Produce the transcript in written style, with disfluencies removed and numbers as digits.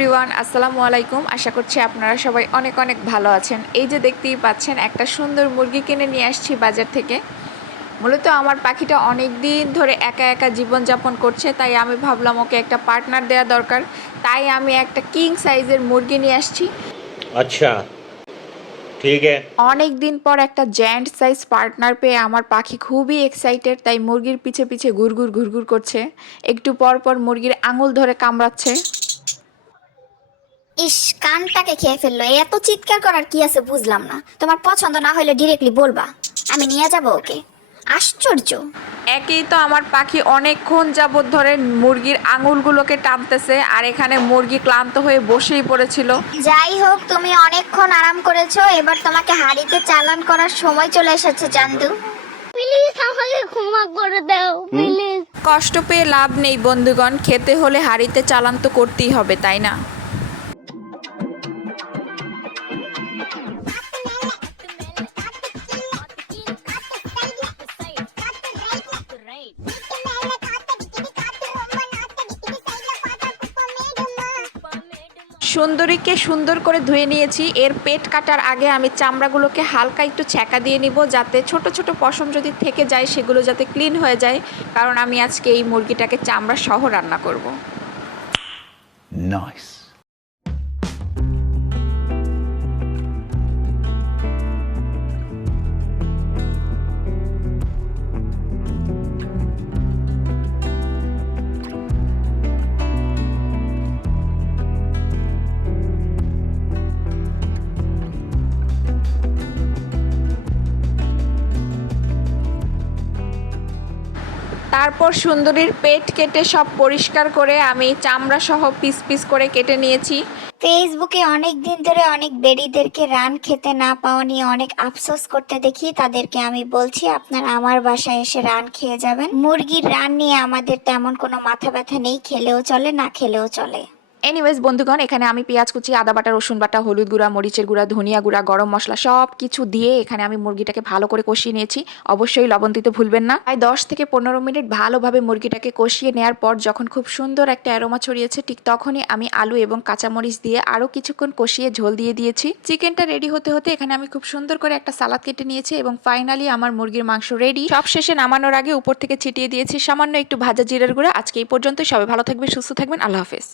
Everyone, আসসালামু আলাইকুম। আশা করছি আপনারা সবাই অনেক অনেক ভালো আছেন। এই যে দেখতেই পাচ্ছেন, একটা সুন্দর মুরগি কিনে নিয়ে আসছি বাজার থেকে। মূলত আমার পাখিটা অনেক দিন ধরে একা একা জীবনযাপন করছে, তাই আমি ভাবলাম ওকে একটা পার্টনার দেওয়া দরকার। তাই আমি একটা কিং সাইজের মুরগি নিয়ে আসছি। अच्छा ठीक है। অনেক দিন পর একটা জায়ান্ট সাইজ পার্টনার পেয়ে আমার পাখি খুবই এক্সাইটেড, তাই মুরগির পিছে পিছে ঘুরঘুর ঘুরঘুর করছে। একটু পর পর মুরগির আঙুল ধরে কামড়াচ্ছে। ইস, কানটাকে খেয়ে ফেললো। এত চিৎকার করার কি আছে বুঝলাম না। তোমার পছন্দ না হলে ডিরেক্টলি বলবা, আমি নিয়ে যাব ওকে। আশ্চর্য। একেই তো আমার পাখি অনেকক্ষণ যাবৎ ধরে মুরগির আঙুলগুলোকে টানতেছে, আর এখানে মুরগি ক্লান্ত হয়ে বসেই পড়েছিল। যাই হোক, তুমি অনেকক্ষণ আরাম করেছো, এবার তোমাকে হাড়িতে চালান করার সময় চলে এসেছে চান্দু। প্লিজ আমাকে ক্ষমা করে দাও প্লিজ। কষ্ট পেয়ে লাভ নেই বন্ধুগণ, খেতে হলে হাঁড়িতে চালান তো করতেই হবে, তাই না? সুন্দরীকে সুন্দর করে ধুয়ে নিয়েছি। এর পেট কাটার আগে আমি চামড়াগুলোকে হালকা একটু ছ্যাঁকা দিয়ে নিব, যাতে ছোট ছোট পশম যদি থেকে যায় সেগুলো যাতে ক্লিন হয়ে যায়, কারণ আমি আজকে এই মুরগিটাকে চামড়া সহ রান্না করব। Nice. তারপর সুন্দরীর পেট কেটে সব পরিষ্কার করে আমি চামড়া সহ পিস পিস করে কেটে নিয়েছি। ফেসবুকে অনেক দিন ধরে অনেক বেডিদেরকে রান খেতে না পাওয়া নিয়ে অনেক আফসোস করতে দেখি। তাদেরকে আমি বলছি, আপনারা আমার বাসায় এসে রান খেয়ে যাবেন। মুরগির রান নিয়ে আমাদের তেমন কোনো মাথা ব্যথা নেই, খেলেও চলে না খেলেও চলে। এনিওয়েজ বন্ধুগণ, এখানে আমি পেঁয়াজ কুচি, আদা বাটা, রসুন বাটা, হলুদ গুঁড়া, মরিচের গুঁড়া, ধনিয়া গুঁড়া, গরম মশলা সব কিছু দিয়ে এখানে আমি মুরগিটাকে ভালো করে কষিয়ে নিয়েছি। অবশ্যই লবণ দিতে ভুলবেন না। প্রায় 10 থেকে 15 মিনিট ভালোভাবে মুরগিটাকে কষিয়ে নেওয়ার পর যখন খুব সুন্দর একটা অ্যারোমা ছড়িয়েছে, ঠিক তখনই আমি আলু এবং কাঁচামরিচ দিয়ে আরও কিছুক্ষণ কষিয়ে ঝোল দিয়ে দিয়েছি। চিকেনটা রেডি হতে হতে এখানে আমি খুব সুন্দর করে একটা সালাদ কেটে নিয়েছি এবং ফাইনালি আমার মুরগির মাংস রেডি। সব শেষে নামানোর আগে উপর থেকে ছিটিয়ে দিয়েছি সামান্য একটু ভাজা জিরার গুঁড়া। আজকে এই পর্যন্ত। সবাই ভালো থাকবেন, সুস্থ থাকবেন। আল্লাহ হাফেজ।